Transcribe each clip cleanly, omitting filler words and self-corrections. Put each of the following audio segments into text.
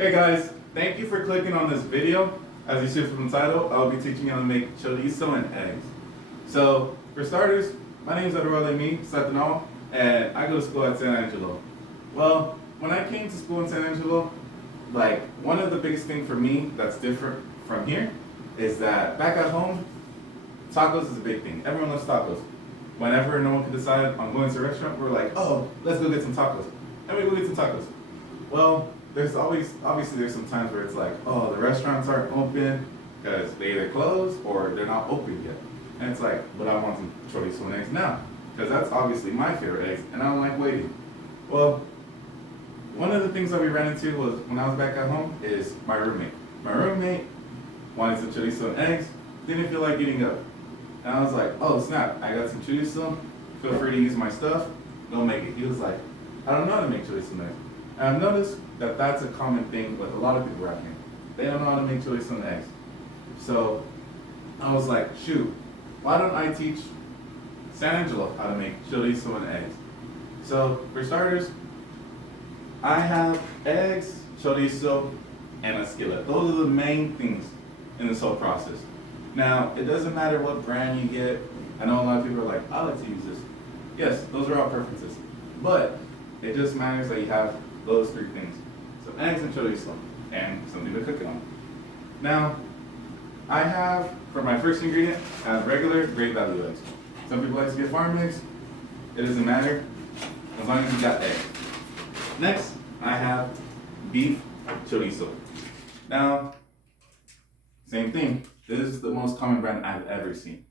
Hey guys, thank you for clicking on this video. As you see from the title, I'll be teaching you how to make chorizo and eggs. So, for starters, my name is Eduardo Satanal, and I go to school at San Angelo. Well, when I came to school in San Angelo, one of the biggest things for me that's different from here is that back at home, tacos is a big thing. Everyone loves tacos. Whenever no one can decide on going to a restaurant, we're like, oh, let's go get some tacos. And we go get some tacos. Well, there's obviously some times where it's like, oh, the restaurants aren't open because they either closed or they're not open yet. And it's like, but I want some chorizo and eggs now because that's obviously my favorite eggs and I don't like waiting. Well, one of the things that we ran into was when I was back at home is my roommate. My roommate wanted some chorizo and eggs, didn't feel like eating up. And I was like, oh snap, I got some chorizo, feel free to use my stuff, go make it. He was like, I don't know how to make chorizo and eggs. And I've noticed that that's a common thing with a lot of people around here. They don't know how to make chorizo and eggs. So I was like, shoot, why don't I teach San Angelo how to make chorizo and eggs? So for starters, I have eggs, chorizo, and a skillet. Those are the main things in this whole process. Now, it doesn't matter what brand you get. I know a lot of people are like, I like to use this. Yes, those are all preferences. But it just matters that you have those three things. So eggs and chorizo, and something to cook it on. Now, I have, for my first ingredient, I have regular Great Value eggs. Some people like to get farm eggs. It doesn't matter, as long as you got eggs. Next, I have beef chorizo. Now, same thing. This is the most common brand I've ever seen.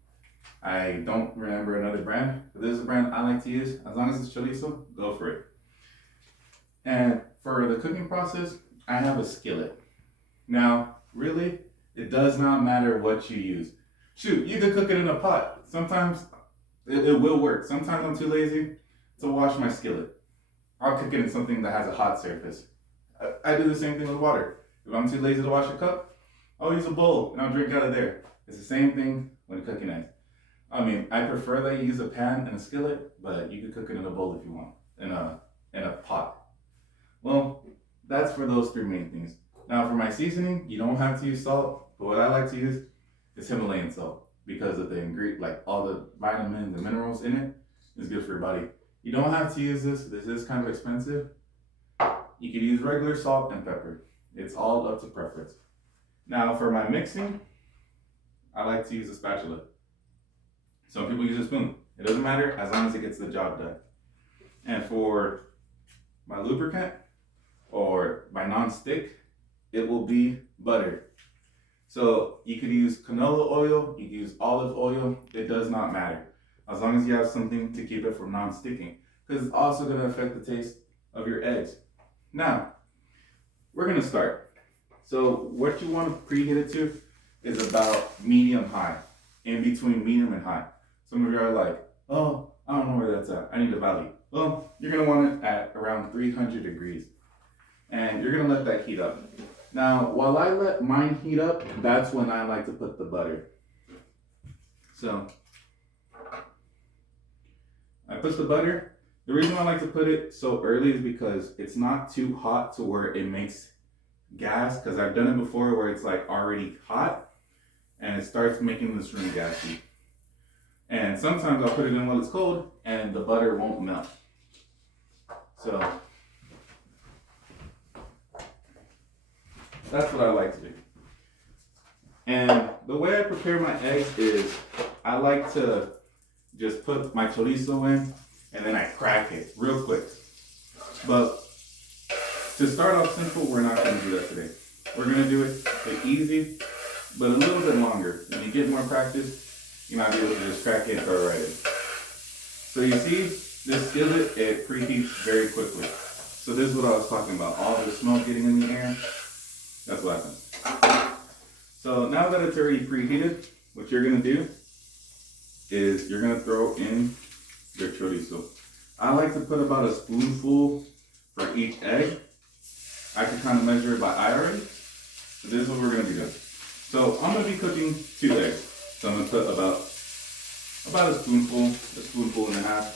I don't remember another brand, but this is a brand I like to use. As long as it's chorizo, go for it. And for the cooking process, I have a skillet. Now, really, it does not matter what you use. Shoot, you could cook it in a pot. Sometimes it will work. Sometimes I'm too lazy to wash my skillet. I'll cook it in something that has a hot surface. I do the same thing with water. If I'm too lazy to wash a cup, I'll use a bowl and I'll drink out of there. It's the same thing when cooking eggs. I mean, I prefer that you use a pan and a skillet, but you could cook it in a bowl if you want, in a pot. Well, that's for those three main things. Now for my seasoning, you don't have to use salt, but what I like to use is Himalayan salt because of the ingredient, like all the vitamins and minerals in it is good for your body. You don't have to use this. This is kind of expensive. You can use regular salt and pepper. It's all up to preference. Now for my mixing, I like to use a spatula. Some people use a spoon. It doesn't matter as long as it gets the job done. And for my lubricant or my non-stick, it will be butter. So you could use canola oil, you can use olive oil, it does not matter. As long as you have something to keep it from non-sticking. Because it's also going to affect the taste of your eggs. Now, we're going to start. So what you want to preheat it to is about medium-high. In between medium and high. Some of you are like, oh, I don't know where that's at. I need a value. Well, you're going to want it at around 300 degrees. And you're going to let that heat up. Now, while I let mine heat up, that's when I like to put the butter. So, I put the butter. The reason I like to put it so early is because it's not too hot to where it makes gas. Because I've done it before where it's like already hot and it starts making this room gassy. And sometimes I'll put it in while it's cold and the butter won't melt. So that's what I like to do. And the way I prepare my eggs is I like to just put my chorizo in and then I crack it real quick. But to start off simple, we're not going to do that today. We're going to do it easy, but a little bit longer. When you get more practice, you might be able to just crack it and throw it right in. So you see, this skillet, it preheats very quickly. So this is what I was talking about. All the smoke getting in the air, that's what happens. So now that it's already preheated, what you're going to do is you're going to throw in your chorizo. I like to put about a spoonful for each egg. I can kind of measure it by eye already. So this is what we're going to be doing. So I'm going to be cooking 2 eggs. So I'm going to put about a spoonful and a half.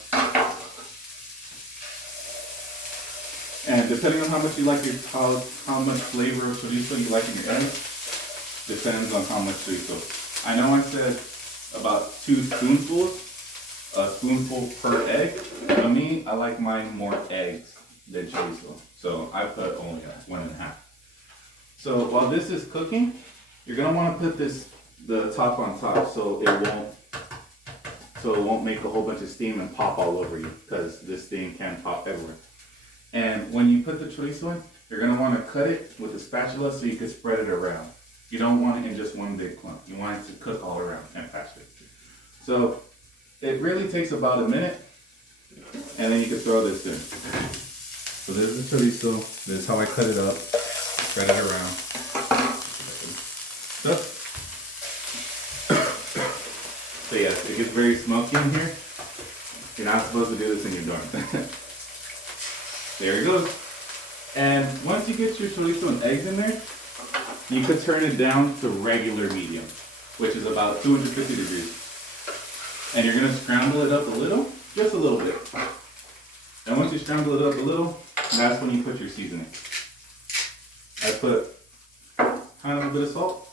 And depending on how much you like how much flavor of chorizo you like in your eggs, depends on how much chorizo. I know I said about 2 spoonfuls, a spoonful per egg. For me, I like mine more eggs than chorizo. So I put only 1.5. So while this is cooking, you're gonna want to put the top on top so it won't make a whole bunch of steam and pop all over you, because this thing can pop everywhere. And when you put the chorizo in, you're gonna want to cut it with a spatula so you can spread it around. You don't want it in just one big clump. You want it to cook all around and faster. So it really takes about a minute, and then you can throw this in. So this is the chorizo. This is how I cut it up. Spread it around. So yes, it gets very smoky in here. You're not supposed to do this in your dorm. There it goes. And once you get your chorizo and eggs in there, you could turn it down to regular medium, which is about 250 degrees. And you're gonna scramble it up a little, just a little bit. And once you scramble it up a little, that's when you put your seasoning. I put kind of a bit of salt,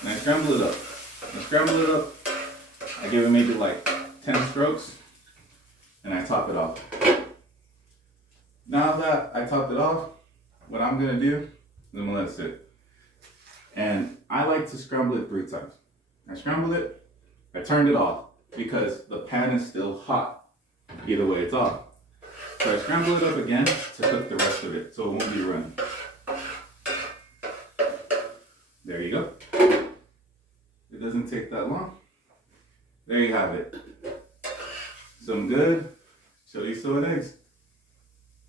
and I scramble it up. I give it maybe like 10 strokes, and I top it off. Now that I topped it off, what I'm gonna do is I'm gonna let it sit. And I like to scramble it 3 times. I scrambled it, I turned it off because the pan is still hot. Either way, it's off. So I scramble it up again to cook the rest of it so it won't be runny. There you go. It doesn't take that long. There you have it. Some good chorizo and eggs.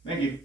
Thank you.